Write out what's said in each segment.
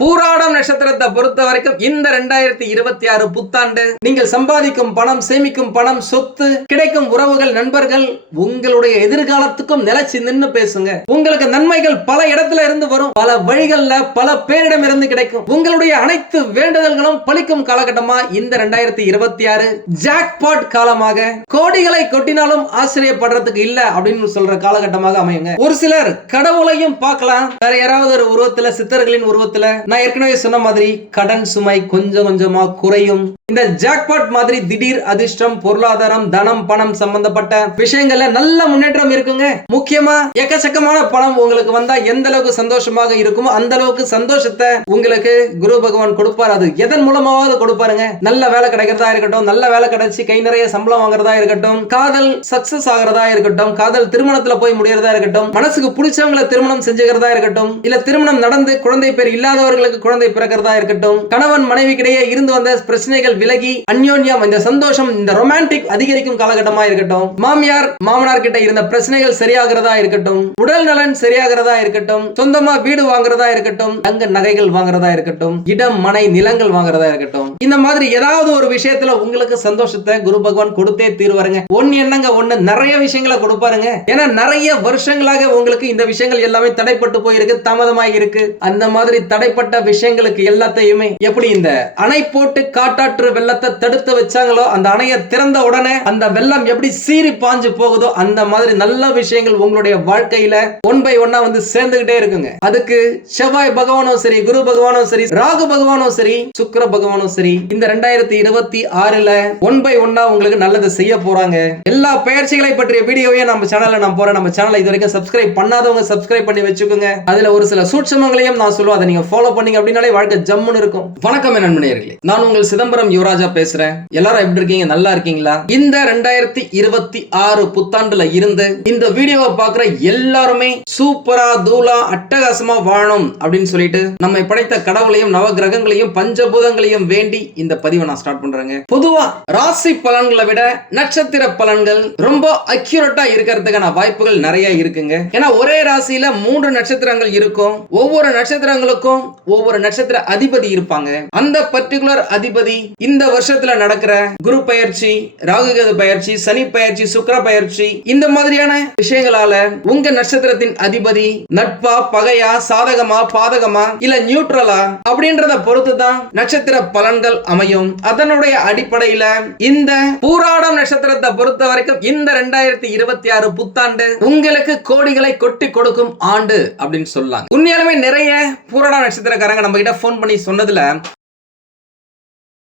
பூராடம் நட்சத்திரத்தை பொறுத்த வரைக்கும் இந்த 2026 புத்தாண்டு நீங்கள் சம்பாதிக்கும் பணம், சேமிக்கும் பணம், சொத்து, கிடைக்கும் உறவுகள், நண்பர்கள் உங்களுடைய எதிர்காலத்துக்கும் நிலைச்சு நின்னு பேசுங்க. உங்களுக்கு நன்மைகள் பல இடத்துல இருந்து வரும், பல வழிகள்ல பல பேரிடம் இருந்து கிடைக்கும். உங்களுடைய அனைத்து வேண்டுதல்களும் பலிக்கும் காலகட்டமா இந்த 2026 ஜாக்பாட் காலமாக, கோடிகளை கொட்டினாலும் ஆச்சரியப்படுறதுக்கு இல்ல அப்படின்னு சொல்ற காலகட்டமாக அமையுங்க. ஒரு சிலர் கடவுளையும் பார்க்கலாம், வேற யாராவது ஒரு உருவத்துல, சித்தர்களின் உருவத்துல. நான் ஏற்கனவே சொன்ன மாதிரி கடன் சுமை கொஞ்சம் கொஞ்சமா குறையும். இந்த ஜாக்பாட் மாதிரி திடீர் அதிர்ஷ்டம், பொருளாதாரம், தனம், பணம் சம்பந்தப்பட்ட விஷயங்கள்ல நல்ல முன்னேற்றம் இருக்குங்க. முக்கியமா எக்கச்சக்கமான பணம் உங்களுக்கு வந்தா எந்த அளவுக்கு சந்தோஷமாக இருக்குமோ அந்த அளவுக்கு சந்தோஷத்தை உங்களுக்கு குரு பகவான் கொடுப்பார். அது எதன் மூலமாவது கொடுப்பாருங்க. நல்ல வேலை கிடைக்கிறதா இருக்கட்டும், நல்ல வேலை கிடைச்சி கை நிறைய சம்பளம் வாங்குறதா இருக்கட்டும், காதல் சக்சஸ் ஆகிறதா இருக்கட்டும், காதல் திருமணத்துல போய் முடியறதா இருக்கட்டும், மனசுக்கு பிடிச்சவங்களை திருமணம் செஞ்சுக்கிறதா இருக்கட்டும், இல்ல திருமணம் நடந்து குழந்தை பேர் இல்லாதவர்களுக்கு குழந்தை பிறக்கிறதா இருக்கட்டும், கணவன் மனைவிக்கிடையே இருந்து வந்த பிரச்சனைகள் விலகி அந்யோன்யம், இந்த சந்தோஷம், இந்த ரொமான்டிக் அதிகரிக்கும் காலகட்டமா இருக்கட்டும், மாமியார் மாமனார் கிட்ட இருந்த பிரச்சனைகள் சரியாகிறதா இருக்கட்டும், உடல் நலன் சரியாகிறதா இருக்கட்டும், சொந்தமா வீடு வாங்குறதா இருக்கட்டும், தங்க நகைகள் வாங்குறதா இருக்கட்டும், இடம் மனை நிலங்கள் வாங்குறதா இருக்கட்டும், இந்த மாதிரி ஏதாவது ஒரு விஷயத்துல உங்களுக்கு சந்தோஷத்தை குரு பகவான் கொடுத்தே தீர்வாருங்க. ஒன்னு என்னங்க, ஒன்னு நிறைய விஷயங்களை கொடுப்பாருங்க. ஏன்னா நிறைய வருஷங்களாக உங்களுக்கு இந்த விஷயங்கள் எல்லாமே தடைப்பட்டு போயிருக்கு, தாமதமாகி இருக்கு. அந்த மாதிரி தடைப்பட்ட விஷயங்களுக்கு எல்லாத்தையுமே எப்படி இந்த அணை போட்டு காட்டாற்று வெள்ளத்தை தடுத்து வச்சாங்களோ, அந்த அணையை திறந்த உடனே அந்த வெள்ளம் எப்படி சீறி பாஞ்சு போகுதோ அந்த மாதிரி நல்ல விஷயங்கள் உங்களுடைய வாழ்க்கையில ஒன் பை ஒன்னா வந்து சேர்ந்துகிட்டே இருக்குங்க. அதுக்கு செவ்வாய் பகவானும் சரி, குரு பகவானும் சரி, ராகு பகவானும் சரி, சுக்கிர பகவானும் சரி, இந்த 2026ல ஒன் பை ஒன்னா உங்களுக்கு நல்லது செய்ய போறாங்க. எல்லா பயிற்சிகளை பற்றிய வீடியோவையும் நம்ம சேனல்ல நான் போறேன். நம்ம சேனலை இது வரைக்கும் சப்ஸ்கிரைப் பண்ணாதவங்க சப்ஸ்கிரைப் பண்ணி வச்சுக்கோங்க. அதுல ஒரு சில சூட்சமங்களையும் நான் சொல்லுவேன், அதை நீங்க ஃபாலோ பண்ணீங்க அப்படின்னாலே வாழ்க்கை ஜம்முன்னு இருக்கும். வணக்கம் நண்பர்களே, நான் உங்கள் சிதம்பரம் யுவராஜா பேசுறேன். எல்லாரும் எப்படி இருக்கீங்க? நல்லா இருக்கீங்களா? இந்த 2026 புத்தாண்டுல இருந்து இந்த வீடியோவை பார்க்குற எல்லாருமே சூப்பரா தூளா அட்டகாசமா வாழணும் அப்படின்னு சொல்லிட்டு நம்மை படைத்த கடவுளையும் நவ கிரகங்களையும் பஞ்சபூதங்களையும் வேண்டி இந்த பதிவை நான் ஸ்டார்ட் பண்றேங்க. பொதுவா ராசி பலன்களை விட நட்சத்திர பலன்கள் ரொம்ப அக்யூரேட்டா இருக்கிறதுக்கான வாய்ப்புகள் நிறைய இருக்குங்க. ஏன்னா ஒரே ராசியில 3 நட்சத்திரங்கள் இருக்கும். ஒவ்வொரு நட்சத்திரங்களுக்கும் ஒவ்வொரு நட்சத்திர அதிபதி இருப்பாங்க. அந்த பர்டிகுலர் அதிபதி இந்த வருஷத்துல நடக்கிற குரு பயிற்சி, ராகுகேது பயிற்சி, சனி பயிற்சி, சுக்கிர பயிற்சி, இந்த மாதிரியான விஷயங்களால உங்க நட்சத்திரத்தின் அதிபதி நட்பா, பகையா, சாதகமா, பாதகமா, இல்ல நியூட்ரலா அப்படின்றத பொறுத்து தான் நட்சத்திர பலன்கள் அமையும். அதனுடைய அடிப்படையில இந்த பூராடம் நட்சத்திரத்தை பொறுத்த வரைக்கும் இந்த 2026 புத்தாண்டு உங்களுக்கு கோடிகளை கொட்டி கொடுக்கும் ஆண்டு அப்படின்னு சொல்லலாம். உண்மையாலுமே நிறைய பூராடம் நட்சத்திரக்காரங்க நம்ம கிட்ட போன் பண்ணி சொன்னதுல,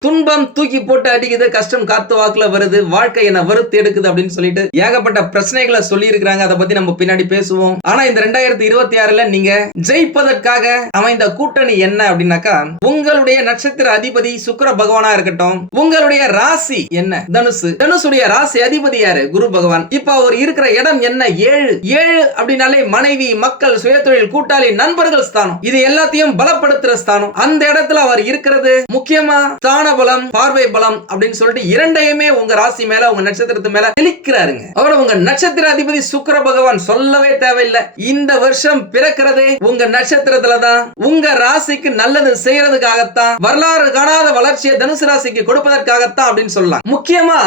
துன்பம் தூக்கி போட்டு அடிக்குது, கஷ்டம் காத்து வாக்குல வருது, வாழ்க்கை என்ன வெறுத்து எடுக்குது அப்படின்னு சொல்லிட்டு ஏகப்பட்ட பிரச்சனைகளை சொல்லி இருக்கிறாங்க. அதை பத்தி நம்ம பின்னாடி பேசுவோம். ஆனா இந்த 2026ல நீங்க ஜெயிப்பதற்காக அமைந்த கூட்டணி என்ன அப்படின்னாக்கா, உங்களுடைய நட்சத்திர அதிபதி சுக்கிர பகவானா இருக்கட்டும், உங்களுடைய ராசி என்ன தனுசு, தனுசுடைய ராசி அதிபதி யாரு? குரு பகவான். இப்ப அவர் இருக்கிற இடம் என்ன? 7 அப்படின்னாலே மனைவி, மக்கள், சுயதொழில், கூட்டாளி, நண்பர்கள் ஸ்தானம். இது எல்லாத்தையும் பலப்படுத்துற ஸ்தானம். அந்த இடத்துல அவர் இருக்கிறது முக்கியமா ஸ்தான பலம், பார்வை பலம் அப்படின்னு சொல்லிட்டு இரண்டையுமே உங்க ராசி மேல, உங்க நட்சத்திரத்து மேல தெளிக்கிறாருங்க. அவரோட உங்க நட்சத்திர அதிபதி சுக்கிர பகவான் சொல்லவே தேவையில்லை. இந்த வருஷம் பிறக்கிறதே உங்க நட்சத்திரத்துல தான். உங்க ராசிக்கு நல்லது செய்யறதுக்காகத்தான், வரலாறு காணாத வளர்ச்சியை தனுசு ராசிக்கு கொடுப்பதற்காகத்தான் அப்படின்னு சொல்லலாம். முக்கியமா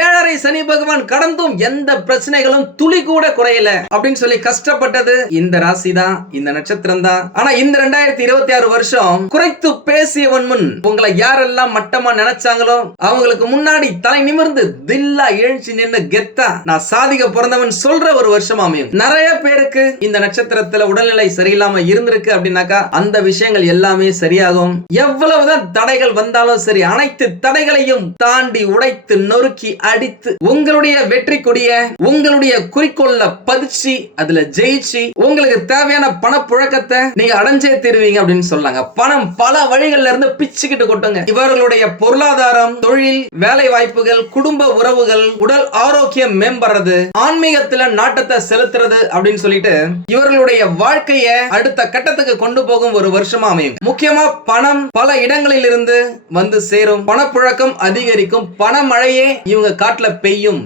7.5 சனி பகவான் கடந்தும் எந்த பிரச்சனைகளும் துளி கூட குறையல அப்படின்னு சொல்லி கஷ்டப்பட்டது இந்த ராசி தான், இந்த நட்சத்திரம் தான். ஆனா இந்த 2026 வருஷம் குறைத்து பேசியவன் முன் உங்களை யாரெல்லாம் மட்டமா நினைச்சாங்களோ அவங்களுக்கு முன்னாடி தலை நிமிர்ந்து தில்லா எழுச்சி நின்னு கெத்தா நான் சாதிக்க பிறந்தவன் சொல்ற ஒரு வருஷம் அமையும். நிறைய பேருக்கு இந்த நட்சத்திரத்துல உடல்நிலை சரியில்லாம இருந்திருக்கு அப்படின்னாக்கா அந்த விஷயங்கள் எல்லாமே சரியாகும். எவ்வளவுதான் தடைகள் வந்தாலும் சரி, அனைத்து தடைகளையும் தாண்டி உடைத்து நொறுக்கி அடித்து உங்களுடைய வெற்றி கொடிய உங்களுடைய குறிக்கோள்ல பதிச்சு அதுல ஜெயிச்சு உங்களுக்கு தேவையான பணப்புழக்கத்தை நீங்க அடைஞ்சே தருவீங்க அப்படின்னு சொல்லாங்க. பணம் பல வழிகள்ல இருந்து பிச்சுக்கிட்டு கொட்டுங்க. இவர்களுடைய இவங்களுடைய பொருளாதாரம், தொழில், வேலை வாய்ப்புகள், குடும்ப உறவுகள், உடல் ஆரோக்கியம் மேம்படுறது, ஆன்மீகத்துல நாட்டத்தை செலுத்துறது அப்படின்னு சொல்லிட்டு இவர்களுடைய வாழ்க்கைய அடுத்த கட்டத்துக்கு கொண்டு போகும் ஒரு வருஷமா அமையும். முக்கியமா பணம் பல இடங்களில் இருந்து வந்து சேரும், பணப்புழக்கம் அதிகரிக்கும், பணமழையே இவங்க காட்டுல பெய்யும்,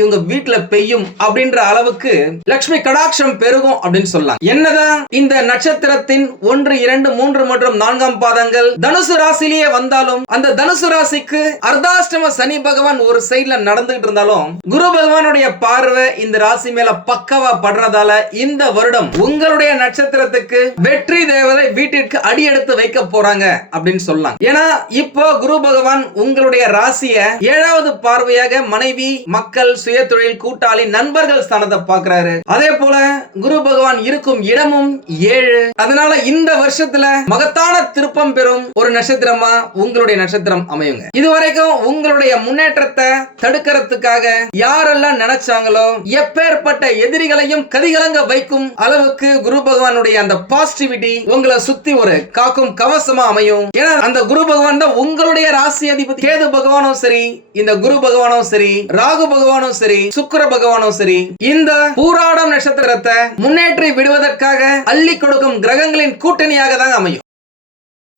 இவங்க வீட்டுல பெய்யும் அப்படின்ற அளவுக்கு லட்சுமி கடாட்சம் பெருகும் அப்படின்னு சொல்லலாம். என்னதான் இந்த நட்சத்திரத்தின் 1, 2, 3 மற்றும் 4ஆம் பாதங்கள் தனுசு ராசிலேயே வந்தாலும் அந்த தனுசு ராசிக்கு அர்த்தாஷ்டம சனி பகவான் ஒரு சைடுல நடந்துகிட்டு இருந்தாலும் குரு பகவானுடைய பார்வை இந்த ராசி மேல பக்கவா படுறதால இந்த வருடம் உங்களுடைய நட்சத்திரத்துக்கு வெற்றி தேவதை வீட்டிற்கு அடி எடுத்து வைக்க போறாங்க அப்படின்னு சொல்லலாம். ஏன்னா இப்போ குரு பகவான் உங்களுடைய ராசிய 7வது பார்வையாக மனைவி, மக்கள், சுய தொழில், கூட்டாளி, நண்பர்கள் ஸ்தானத்தை பார்க்கிறாரு. அதே போல குரு பகவான் இருக்கும் இடமும் 7. அதனால இந்த வருஷத்துல மகத்தான திருப்பம் பெறும் ஒரு நட்சத்திரமா உங்களுடைய நட்சத்திரம் அமையுங்க. இதுவரைக்கும் உங்களுடைய முன்னேற்றத்தை தடுக்கிறதுக்காக யாரெல்லாம் நினைச்சாங்களோ எப்பேற்பட்ட எதிரிகளையும் கதிகலங்க வைக்கும் அளவுக்கு குரு பகவானுடைய அந்த பாசிட்டிவிட்டி உங்களை சுத்தி ஒரு காக்கும் கவசமா அமையும். ஏன்னா அந்த குரு பகவான் தான் உங்களுடைய ராசி அதிபதி. கேது பகவானும் சரி, இந்த குரு பகவானும் சரி, ராகு பகவானும் சரி, சுக்கிர பகவானும் சரி, இந்த பூராடம் நட்சத்திரத்தை முன்னேற்றி விடுவதற்காக அள்ளி கொடுக்கும் கிரகங்களின் கூட்டணியாக தான் அமையும்.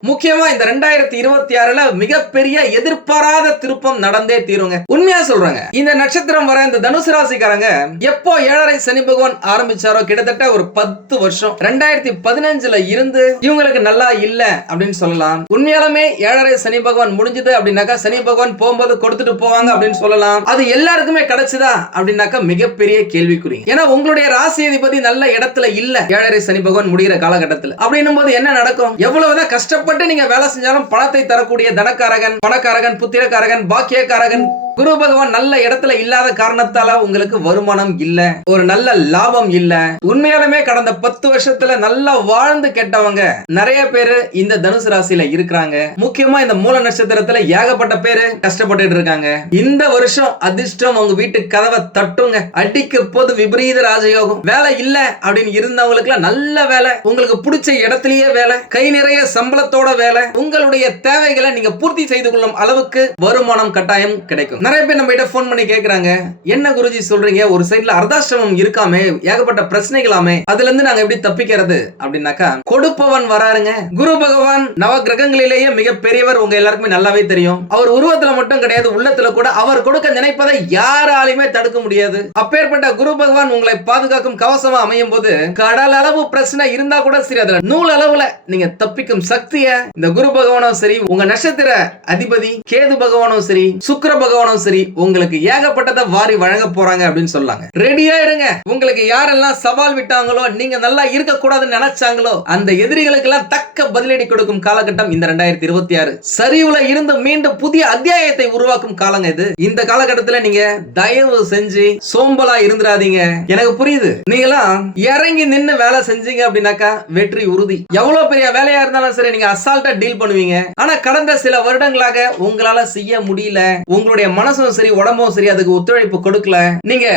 முக்கியமா இந்த 2026ல மிகப்பெரிய எதிர்பாராத திருப்பம் நடந்தே தீருங்க. உண்மையா சொல்றாங்க. இந்த நட்சத்திரம் வர இந்த தனுசு ராசிக்காரங்க எப்போ 7.5 சனி பகவான் ஆரம்பிச்சாரோ கிட்டத்தட்ட ஒரு 10 வருஷம் 2015ல இருந்து இவங்களுக்கு நல்லா இல்ல அப்படின்னு சொல்லலாம். உண்மையாலுமே 7.5 சனி பகவான் முடிஞ்சது அப்படின்னாக்கா சனி பகவான் போகும்போது கொடுத்துட்டு போவாங்க அப்படின்னு சொல்லலாம். அது எல்லாருக்குமே கிடைச்சதா அப்படின்னாக்கா மிகப்பெரிய கேள்விக்குறி. ஏன்னா உங்களுடைய ராசி அதிபதி நல்ல இடத்துல இல்ல 7.5 சனி பகவான் முடிகிற காலகட்டத்தில். அப்படின்னும் போது என்ன நடக்கும்? எவ்வளவுதான் கஷ்டப்பட்டு நீங்க வேலை செஞ்சாலும் பணத்தை தரக்கூடிய தனக்காரகன், பணக்காரகன், புத்திரக்காரகன், பாக்கியக்காரகன் குரு பகவான் நல்ல இடத்துல இல்லாத காரணத்தால உங்களுக்கு வருமானம் இல்ல, ஒரு நல்ல லாபம் இல்ல. உண்மையாலுமே கடந்த 10 வருஷத்துல நல்லா வாழ்ந்து கெட்டவங்க நிறைய பேரு இந்த தனுசு ராசியில இருக்கிறாங்க. முக்கியமா இந்த மூல நட்சத்திரத்துல ஏகப்பட்ட பேரு கஷ்டப்பட்டு இருக்காங்க. இந்த வருஷம் அதிர்ஷ்டம் உங்க வீட்டு கதவை தட்டுங்க. அடிக்கு போது விபரீத ராஜயோகம். வேலை இல்ல அப்படின்னு இருந்தவங்களுக்கு நல்ல வேலை, உங்களுக்கு பிடிச்ச இடத்திலேயே வேலை, கை நிறைய சம்பளத்தோட வேலை, உங்களுடைய தேவைகளை நீங்க பூர்த்தி செய்து கொள்ளும் அளவுக்கு வருமானம் கட்டாயம் கிடைக்கும். நிறைய பேர் நம்ம கிட்ட போன் பண்ணி கேக்குறாங்க, என்ன குருஜி சொல்றீங்க, ஒரு சைடுல அர்த்தாஷ்டமம் இருக்காமே, ஏகப்பட்ட பிரச்சனைகளாமே, அதுல இருந்து நாங்க எப்படி தப்பிக்கிறது அப்படின்னாக்கா கொடுப்பவன் வராருங்க. குரு பகவான் நவ கிரகங்களிலேயே மிக பெரியவர், உங்க எல்லாருக்குமே நல்லாவே தெரியும். அவர் உருவத்துல மட்டும் கிடையாது, உள்ளத்துல கூட அவர் கொடுக்க நினைப்பதை யாராலுமே தடுக்க முடியாது. அப்பேற்பட்ட குரு பகவான் உங்களை பாதுகாக்கும் கவசமா அமையும் போது கடல் அளவு பிரச்சனை இருந்தா கூட சரி, அதுல நூல் அளவுல நீங்க தப்பிக்கும் சக்திய இந்த குரு பகவானும் சரி, உங்க நட்சத்திர அதிபதி கேது பகவானும் சரி, சுக்கிர பகவானும் சரி உங்களுக்கு ஏகப்பட்டதை வாரி வழங்க போறாங்க அப்படின்னு சொல்லாங்க. ரெடியா இருங்க. உங்களுக்கு யாரெல்லாம் சவால் விட்டாங்களோ, நீங்க நல்லா இருக்க கூடாதுன்னு நினைச்சாங்களோ அந்த எதிரிகளுக்கு எல்லாம் தக்க பதிலடி கொடுக்கும் காலகட்டம் இந்த 2026. சரிவுல இருந்து மீண்டும் புதிய அத்தியாயத்தை உருவாக்கும் காலங்க இது. இந்த காலகட்டத்துல நீங்க தயவு செஞ்சு சோம்பலா இருந்துடாதீங்க. எனக்கு புரியுது, நீங்களாம் இறங்கி நின்னு வேலை செஞ்சீங்க அப்படின்னாக்கா வெற்றி உறுதி. எவ்வளவு பெரிய வேலையா இருந்தாலும் சரி நீங்க அசால்ட்டா டீல் பண்ணுவீங்க. ஆனா கடந்த சில வருடங்களாக உங்களால செய்ய முடியல, உங்களுடைய மனசும் சரி உடம்பும் சரி அதுக்கு ஒத்துழைப்பு கொடுக்கல. நீங்க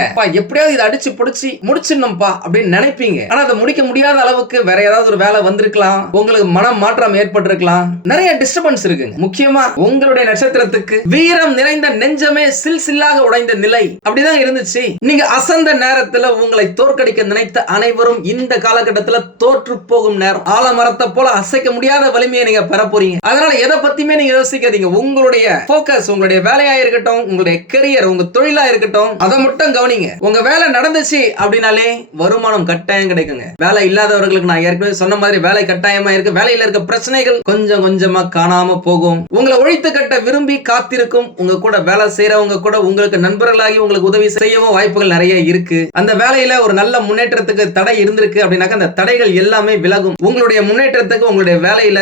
எப்படியாவது இதை அடிச்சு பிடிச்சி முடிச்சிடணும்பா அப்படின்னு நினைப்பீங்க. ஆனா அதை முடிக்க முடியாத அளவுக்கு வேற ஏதாவது ஒரு வேலை வந்திருக்கலாம், உங்களுக்கு மனம் மாற்றம் ஏற்பட்டிருக்கலாம், நிறைய டிஸ்டர்பன்ஸ் இருக்குங்க. முக்கியமா உங்களுடைய நட்சத்திரத்துக்கு வீரம் நிறைந்த நெஞ்சமே சில்சில்லாக உடைந்த நிலை அப்படிதான் இருந்துச்சு. நீங்க அசந்த நேரத்துல உங்களை தோற்கடிக்க நினைத்த அனைவரும் இந்த காலகட்டத்தில் தோற்று போகும் நேரம். ஆலமரத்தை போல அசைக்க முடியாத வலிமையை நீங்க பெற போறீங்க. அதனால எதை பத்தியுமே நீங்க யோசிக்காதீங்க. உங்களுடைய போக்கஸ், உங்களுடைய வேலையா இருக்கட்டும், உங்களுடைய கரியர், உங்க தொழிலா இருக்கட்டும், அதை மட்டும் கவனிங்க. உங்க வேலை நடந்துச்சு அப்படின்னாலே வருமானம் கட்டாயம் கிடைக்குங்க. வேலை இல்லாதவர்களுக்கு நான் ஏற்கனவே சொன்ன மாதிரி வேலை கட்டாயமா இருக்கு. வேலையில இருக்க பிரச்சனைகள் கொஞ்சம் கொஞ்சமா காணாம போகும். உங்களை ஒழித்து கட்ட விரும்பி காத்திருக்கும் உங்க கூட வேலை செய்யறவங்க கூட உங்களுக்கு நண்பர்களாகி உங்களுக்கு உதவி செய்யவும் வாய்ப்புகள் நிறைய இருக்கு. அந்த வேலையில ஒரு நல்ல முன்னேற்றத்துக்கு தடை இருந்திருக்கு அப்படின்னாக்க அந்த தடைகள் எல்லாமே விலகும். உங்களுடைய முன்னேற்றத்துக்கு உங்களுடைய வேலையில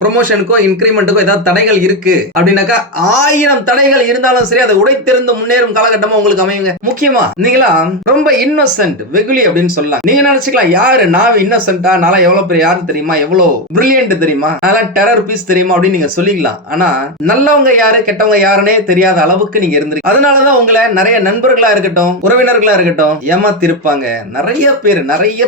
ப்ரொமோஷனுக்கோ இன்கிரிமெண்ட்டுக்கோ ஏதாவது தடைகள் இருக்கு அப்படின்னாக்கா 1000 தடைகள் இருந்தாலும் சரி அதை உடைத்திருந்து முன்னேறும் காலகட்டமா உங்களுக்கு அமையுங்க. முக்கியமா நீங்களா ரொம்ப இன்னோசென்ட், வெகுளி அப்படின்னு சொல்லலாம். நீங்க நினைச்சுக்கலாம், யாரு நான் இன்னோசென்ட்டா, நான் எவ்வளவு பெரிய யாரு தெரியுமா, எவ்வளவு பிரில்லியன்ட் தெரியுமா, நான் டெரர் பீஸ் தெரியுமா அப்படின்னு நீங்க சொல்லிக்கலாம். ஆனா நல்லவங்க யாரு கெட்டவங்க யாருன்னே தெரியாத அளவுக்கு நீங்க இருந்திருக்கு. அதனாலதான் உங்களை நிறைய நண்பர்களா இருக்கட்டும், உறவினர்களா இருக்கட்டும் ஏமாத்திருப்பாங்க. நிறைய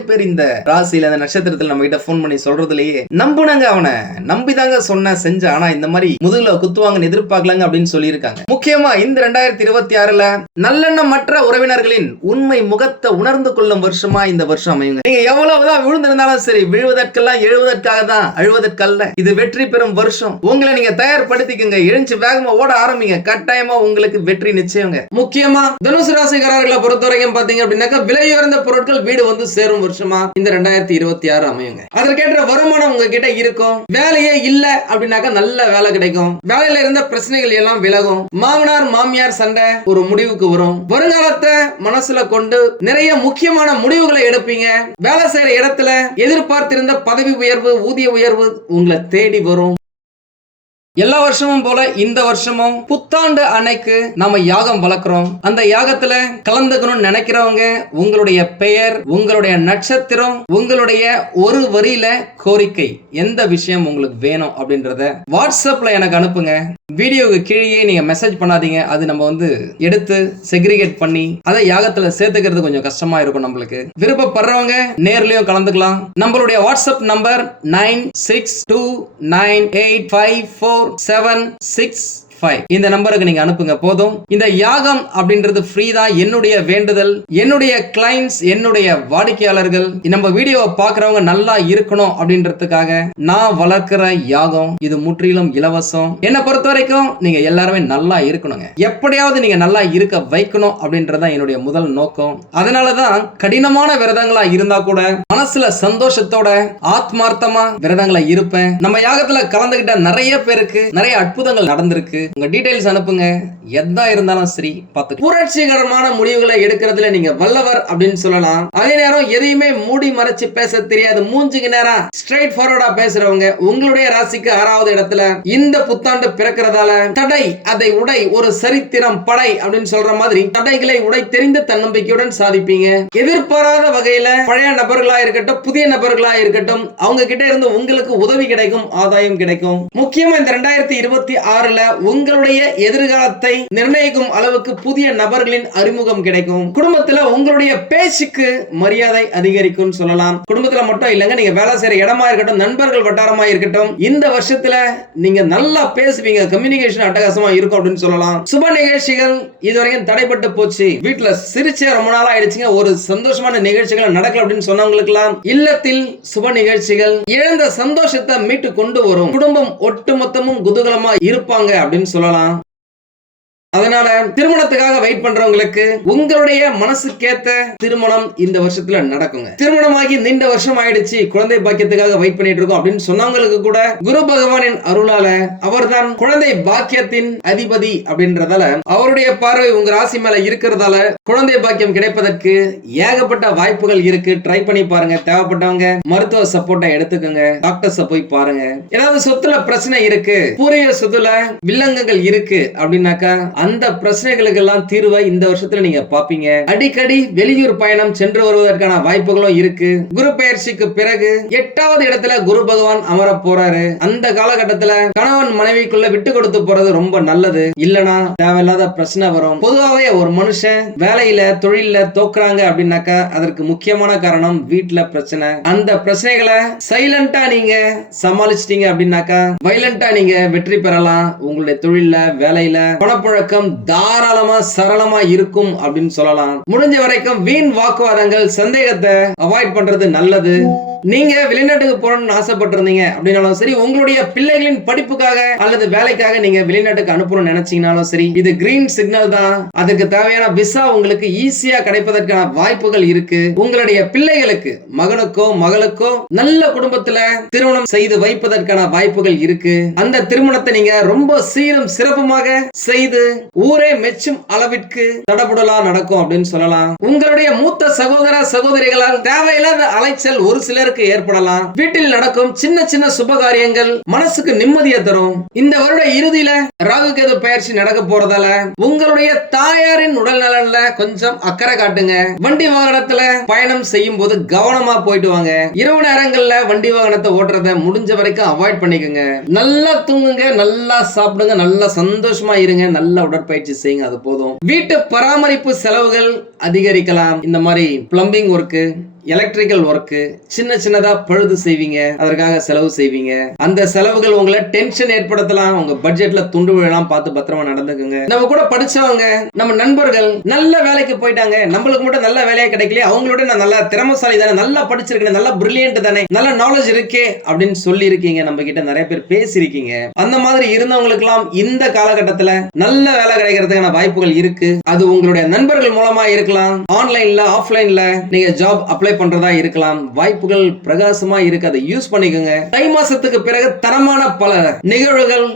பேர் இந்த ராசியில அந்த நட்சத்திரத்தில் நம்ம கிட்ட போன் பண்ணி சொல்றதுலயே நம்புனாங்க, அவனை நம்பிதாங்க சொன்ன செஞ்ச, ஆனா இந்த மாதிரி முதுகுல குத்துவாங்கன்னு எதிர்பார்க்கலாங்க அப்படின்னு சொல்லியிருக்காங்க. முக்கியமா இந்த 2026ல நல்லெண்ணமற்ற உறவினர்களின் உண்மை முகத்தை உணர்ந்து கொள்ளும் வருஷமா இந்த வருஷம் அமையுங்க. நீங்க எவ்வளவுதான் விழுந்திருந்தாலும் சரி, விழுவதற்கெல்லாம் எழுவதற்காக தான், அழுவதற்கல்ல. இது வெற்றி பெறும் வருஷம். உங்களை நீங்க தயார்படுத்திக்கங்க, எழுந்து வேகமா ஓட ஆரம்பிங்க. கட்டாயமா உங்களுக்கு வெற்றி நிச்சயங்க. முக்கியமா தனுசு ராசிக்காரர்களை பொறுத்தவரைக்கும் பாத்தீங்க அப்படின்னாக்கா விலையுயர்ந்த பொருட்கள் வீடு வந்து சேரும் வருஷமா இந்த 2026 அமையுங்க. அதற்கேற்ற வருமானம் உங்ககிட்ட இருக்கும். வேலையே இல்ல அப்படின்னாக்கா நல்ல வேலை கிடைக்கும். வேலையில இருந்த பிரச்சனைகள் எல்லாம் விலகும். மாமனார் மாமியார் சண்டை ஒரு முடிவுக்கு வரும். வருங்காலத்தை மனசுல கொண்டு நிறைய முக்கியமான முடிவுகளை எடுப்பீங்க. வேலை செய்யற இடத்துல எதிர்பார்த்திருந்த பதவி உயர்வு, ஊதிய உயர்வு உங்களை தேடி வரும். எல்லா வருஷமும் போல இந்த வருஷமும் புத்தாண்டு அன்னைக்கு நாம யாகம் வளர்க்கிறோம். அந்த யாகத்துல கலந்துக்கணும்னு நினைக்கிறவங்க உங்களுடைய பெயர், உங்களுடைய நட்சத்திரம், உங்களுடைய ஒரு வரியில கோரிக்கை, எந்த விஷயம் உங்களுக்கு வேணும் அப்படின்றத வாட்ஸ்அப்ல எனக்கு அனுப்புங்க. வீடியோவுக்கு கீழே நீங்க மெசேஜ் பண்ணாதீங்க. அது நம்ம எடுத்து செக்ரிகேட் பண்ணி அதை யாகத்துல சேர்த்துக்கிறது கொஞ்சம் கஷ்டமா இருக்கும். நம்மளுக்கு விருப்பப்படுறவங்க நேர்லயும் கலந்துக்கலாம். நம்மளுடைய வாட்ஸ்அப் நம்பர் 9629854765. இந்த நம்பருக்கு நீங்க அனுப்புங்க போதும். இந்த யாகம் அப்படின்றது ஃப்ரீ தான். என்னுடைய வேண்டுதல், என்னுடைய கிளைண்ட்ஸ், என்னுடைய வாடிக்கையாளர்கள் நம்ம வீடியோவை பார்க்கறவங்க நல்லா இருக்கணும் அப்படின்றதுக்காக நான் வளர்க்கிற யாகம். இது முற்றிலும் இலவசம். என்னை பொறுத்த வரைக்கும் நீங்க எல்லாருமே நல்லா இருக்கணுங்க. எப்படியாவது நீங்க நல்லா இருக்க வைக்கணும் அப்படின்றதான் என்னுடைய முதல் நோக்கம். அதனாலதான் கடினமான விரதங்களா இருந்தா கூட மனசுல சந்தோஷத்தோட ஆத்மார்த்தமா விரதங்களை இருப்பேன். நம்ம யாகத்துல கலந்துகிட்ட நிறைய பேருக்கு நிறைய அற்புதங்கள் நடந்திருக்கு. உங்க டீடைல்ஸ் அனுப்புங்க. எதா இருந்தாலும் சரி பார்த்து புரட்சிகரமான முடிவுகளை எடுக்கிறதுல நீங்க வல்லவர் அப்படின்னு சொல்லலாம். அதே நேரம் எதையுமே மூடி மறைச்சு பேச தெரியாது, மூஞ்சுக்கு நேரம் ஸ்ட்ரைட் ஃபார்வர்டா பேசுறவங்க உங்களுடைய ராசிக்கு 6வது இடத்துல இந்த புத்தாண்டு பிறக்கிறதால தடை அதை உடை, ஒரு சரித்திரம் படை அப்படின்னு சொல்ற மாதிரி தடைகளை உடை தெரிந்து தன்னம்பிக்கையுடன் சாதிப்பீங்க. எதிர்பாராத வகையில பழைய நபர்களா இருக்கட்டும், புதிய நபர்களா இருக்கட்டும், அவங்க கிட்ட இருந்து உங்களுக்கு உதவி கிடைக்கும், ஆதாயம் கிடைக்கும். முக்கியமா இந்த 2026ல உங்களுடைய எதிர்காலத்தை நிர்ணயிக்கும் அளவுக்கு புதிய நபர்களின் அறிமுகம் கிடைக்கும். குடும்பத்துல உங்களுடைய பேச்சுக்கு மரியாதை அதிகரிக்கும் சொல்லலாம். குடும்பத்துல மட்டும் இல்லங்க, நீங்க வேலை செய்யற இடமா இருக்கட்டும், நண்பர்கள் வட்டாரமா இருக்கட்டும், இந்த வருஷத்துல நீங்க நல்லா பேசுவீங்க. கம்யூனிகேஷன் அட்டகாசமா இருக்கும் அப்படின்னு சொல்லலாம். சுப நிகழ்ச்சிகள் இதுவரைக்கும் தடைப்பட்டு போச்சு, வீட்டுல சிரிச்சே ரொம்ப நாள் ஆயிடுச்சுங்க, ஒரு சந்தோஷமான நிகழ்ச்சிகள் நடக்கல அப்படின்னு சொன்னவங்களுக்கு இல்லத்தில் சுப நிகழ்ச்சிகள் இழந்த சந்தோஷத்தை மீட்டு கொண்டு வரும். குடும்பம் ஒட்டுமொத்தமும் குதூகலமா இருப்பாங்க அப்படின்னு சொல்லலாம். அதனால திருமணத்துக்காக வெயிட் பண்றவங்களுக்கு உங்களுடைய மனசுக்கேத்த திருமணம் இந்த வருஷத்துல நடக்குங்க. திருமணமாகி நீண்ட வருஷம் ஆயிடுச்சு, குழந்தை பாக்கியத்துக்காக வெயிட் பண்ணிட்டு இருக்கோம் அப்படின்னு சொன்னவங்களுக்கு கூட குரு பகவானின் அருளால அவர்தான் குழந்தை பாக்கியத்தின் அதிபதி அப்படின்றதால அவருடைய பார்வை உங்க ராசி மேல இருக்கிறதால குழந்தை பாக்கியம் கிடைப்பதற்கு ஏகப்பட்ட வாய்ப்புகள் இருக்கு. ட்ரை பண்ணி பாருங்க. தேவைப்பட்டவங்க மருத்துவ சப்போர்ட்டை எடுத்துக்கோங்க. டாக்டர்ஸ் போய் பாருங்க. ஏதாவது சொத்துல பிரச்சனை இருக்கு, பூர்வீக சொத்துல வில்லங்கங்கள் இருக்கு அப்படின்னாக்கா அந்த பிரச்சனைகளுக்கு எல்லாம் தீர்வை இந்த வருஷத்துல நீங்க பாப்பீங்க. அடிக்கடி வெளியூர் பயணம் சென்று வருவதற்கான வாய்ப்புகளும் இருக்கு. குரு பெயர்ச்சிக்கு பிறகு 8வது இடத்துல குரு பகவான் அமர போறாரு. அந்த காலகட்டத்துல கணவன் மனைவிக்குள்ள விட்டு கொடுத்து போறது ரொம்ப நல்லது. இல்லனா தேவையில்லாத பிரச்சனை வரும். பொதுவாகவே ஒரு மனுஷன் வேலையில தொழில தோக்குறாங்க அப்படின்னாக்கா அதற்கு முக்கியமான காரணம் வீட்டுல பிரச்சனை. அந்த பிரச்சனைகளை சைலண்டா நீங்க சமாளிச்சிட்டீங்க அப்படின்னாக்கா வைலண்டா நீங்க வெற்றி பெறலாம். உங்களுடைய தொழில வேலையில பணப்புழக்கம் தாராளமா சரளமா இருக்கும் அப்படின்னு சொல்லலாம். முடிஞ்ச வரைக்கும் வீண் வாக்குவாதங்கள், சந்தேகத்தை அவாய்ட் பண்றது நல்லது. நீங்க வெளிநாட்டுக்கு போகணும்னு ஆசைப்பட்டிருந்தீங்க அப்படின்னாலும் சரி, உங்களுடைய பிள்ளைகளின் படிப்புக்காக அல்லது வேலைக்காக நீங்க வெளிநாட்டுக்கு அனுப்பணும்னு நினைச்சீங்கனாலும் சரி, இது கிரீன் சிக்னல் தான். அதுக்கு தேவையான விசா உங்களுக்கு ஈஸியா கிடைப்பதற்கான வாய்ப்புகள் இருக்கு. உங்களுடைய பிள்ளைகளுக்கு, மகனுக்கோ மகளுக்கோ நல்ல குடும்பத்துல திருமணம் செய்து வைப்பதற்கான வாய்ப்புகள் இருக்கு. அந்த திருமணத்தை நீங்க ரொம்ப சீரும் சிறப்புமாக செய்து ஊரே மெச்சும் அளவிற்கு தடபுடலா நடக்கும் அப்படின்னு சொல்லலாம். உங்களுடைய மூத்த சகோதர சகோதரிகளால் தேவையில்லாத அலைச்சல் ஒரு சிலருக்கு ஏற்படலாம். வீட்டில் நடக்கும் சின்ன சின்ன சுபகாரியங்கள் மனசுக்கு நிம்மதியை தரும். இந்த வருட இறுதியில ராகு கேது பயிற்சி நடக்க போறதால உங்களுடைய தாயாரின் உடல் நலன்ல கொஞ்சம் அக்கறை காட்டுங்க. வண்டி வாகனத்துல பயணம் செய்யும் போது கவனமா போயிட்டு வாங்க. இரவு நேரங்கள்ல வண்டி வாகனத்தை ஓட்டுறத முடிஞ்ச வரைக்கும் அவாய்ட் பண்ணிக்கோங்க. நல்லா தூங்குங்க, நல்லா சாப்பிடுங்க, நல்லா சந்தோஷமா இருங்க, நல்ல உடற்பயிற்சி செய்யுங்க, அது போதும். வீட்டு பராமரிப்பு செலவுகள் அதிகரிக்கலாம். இந்த மாதிரி பிளம்பிங் ஒர்க், எலக்ட்ரிக்கல் ஒர்க்கு, சின்ன சின்னதா பழுது செய்வீங்க, அதற்காக செலவு செய்வீங்க. அந்த செலவுகள் உங்களை டென்ஷன் ஏற்படுத்தலாம், உங்க பட்ஜெட்ல துண்டு விழலாம். பார்த்து பத்திரமா நடந்துக்குங்க. நம்ம கூட படிச்சவங்க, நம்ம நண்பர்கள் நல்ல வேலைக்கு போயிட்டாங்க, நம்மளுக்கு மட்டும் நல்ல வேலையா கிடைக்கல, அவங்களோட நான் நல்லா திறமைசாலி தானே, நல்லா படிச்சிருக்கேன், நல்லா பிரில்லியன்ட் தானே, நல்ல நாலேஜ் இருக்கே அப்படின்னு சொல்லி இருக்கீங்க. நம்ம கிட்ட நிறைய பேர் பேசிருக்கீங்க. அந்த மாதிரி இருந்தவங்களுக்கு எல்லாம் இந்த காலகட்டத்துல நல்ல வேலை கிடைக்கிறதுக்கான வாய்ப்புகள் இருக்கு. அது உங்களுடைய நண்பர்கள் மூலமா இருக்கலாம், ஆன்லைன்ல ஆஃப்லைன்ல நீங்க ஜாப் அப்ளை பண்றதா இருக்கலாம். வாய்ப்புகள் பிரகாசமா இருக்கு, அதை யூஸ் பண்ணிக்கோங்க. தை மாசத்துக்கு பிறகு தரமான பல நிகழ்வுகள்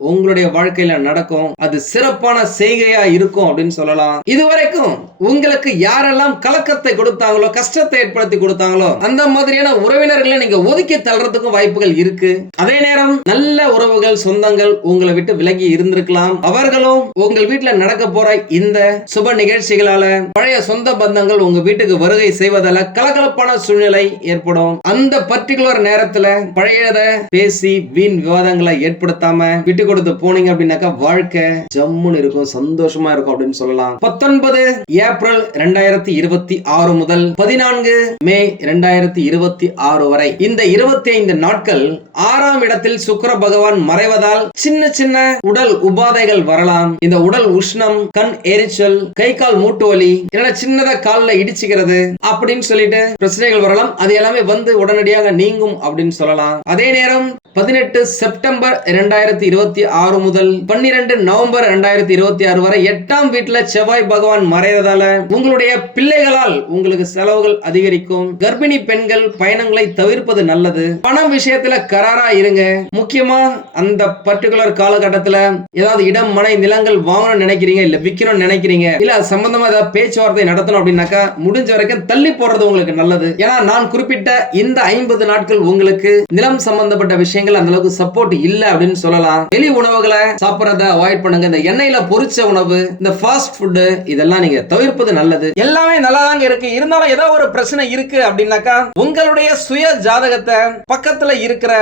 உங்களுடைய வாழ்க்கையில நடக்கும். அது சிறப்பான செய்கையா இருக்கும் அப்படின்னு சொல்லலாம். இதுவரைக்கும் உங்களுக்கு யாரெல்லாம் கலக்கத்தை கொடுத்தாங்களோ, கஷ்டத்தை ஏற்படுத்தி கொடுத்தாங்களோ, அந்த மாதிரியான உறவினர்களை நீங்க ஒதுக்கி தள்ளுறதுக்கும் வாய்ப்புகள் இருக்கு. அதே நேரம் நல்ல உறவுகள், சொந்தங்கள் உங்களை விட்டு விலகி இருந்திருக்கலாம். அவர்களும் உங்கள் வீட்டுல நடக்க போற இந்த சுப நிகழ்ச்சிகளால பழைய சொந்த பந்தங்கள் உங்க வீட்டுக்கு வருகை செய்வதால கலகலப்பான சூழ்நிலை ஏற்படும். அந்த பர்டிகுலர் நேரத்துல பழையத பேசி வீண் விவாதங்களை ஏற்படுத்தாம விட்டு கொடுத்து போனீங்க அப்படின்னாக்கா வாழ்க்கை ஜம்முன்னு இருக்கும், சந்தோஷமா இருக்கும் அப்படின்னு சொல்லலாம். 19 ஏப்ரல் 2026 முதல் 14 மே 2026 வரை இந்த 25 நாட்கள் 6ஆம் இடத்தில் சுக்கிர பகவான் மறைவதால் சின்ன சின்ன உடல் உபாதைகள் வரலாம். இந்த உடல் உஷ்ணம், கண் எரிச்சல், கை கால் மூட்டு வலி, இல்லைன்னா சின்னதா கால்ல இடிச்சுக்கிறது அப்படின்னு சொல்லிட்டு பிரச்சனைகள் வரலாம். அது எல்லாமே வந்து உடனடியாக நீங்கும் அப்படின்னு சொல்லலாம். அதே நேரம் 18 செப்டம்பர் 2026 முதல் 12 நவம்பர் 2026 வரை 8ஆம் வீட்டுல செவ்வாய் பகவான் மறைவதால உங்களுடைய பிள்ளைகளால் உங்களுக்கு செலவுகள் அதிகரிக்கும். கர்ப்பிணி பெண்கள் பயணங்களை தவிர்ப்பது நல்லது. பணம் விஷயத்துல கராரா இருங்க. முக்கியமா அந்த பர்டிகுலர் காலகட்டத்துல ஏதாவது இடம், மனை, நிலங்கள் வாங்கணும்னு நினைக்கிறீங்க, இல்ல விற்கணும்னு நினைக்கிறீங்க, இல்ல அது சம்பந்தமா ஏதாவது பேச்சுவார்த்தை நடத்தணும் அப்படின்னாக்கா முடிஞ்ச வரைக்கும் தள்ளி போறது உங்களுக்கு நல்லது. ஏன்னா நான் குறிப்பிட்ட இந்த 50 நாட்கள் உங்களுக்கு நிலம் சம்பந்தப்பட்ட விஷயங்கள் அந்த அளவுக்கு சப்போர்ட் இல்ல அப்படின்னு சொல்லலாம். வெளி உணவுகளை சாப்பிடறத அவாய்ட் பண்ணுங்க. இந்த எண்ணெயில பொரிச்ச உணவு, இந்த ஃபாஸ்ட் ஃபுட் இதெல்லாம் நீங்க தவிர்ப்பது நல்லது. எல்லாமே நல்லா தாங்க இருக்கு. இருந்தாலும் ஏதோ ஒரு பிரச்சனை இருக்கு அப்படின்னாக்கா உங்களுடைய சுய ஜாதகத்தை பக்கத்துல இருக்கிற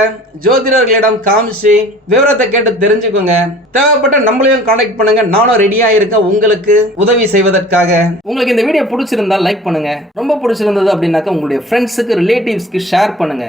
ஜோதிடர்களிடம் காமிச்சு விவரத்தை கேட்டு தெரிஞ்சுக்கோங்க. தேவைப்பட்ட நம்மளையும் கான்டாக்ட் பண்ணுங்க. நானும் ரெடியா இருக்கேன் உங்களுக்கு உதவி செய்வதற்காக. உங்களுக்கு இந்த வீடியோ பிடிச்சிருந்தா லைக் பண்ணுங்க. ரொம்ப பிடிச்சிருந்தது அப்படின்னாக்கா உங்களுடைய ஃப்ரெண்ட்ஸுக்கு, ரிலேட்டிவ்ஸ்க்கு ஷேர் பண்ணுங்க.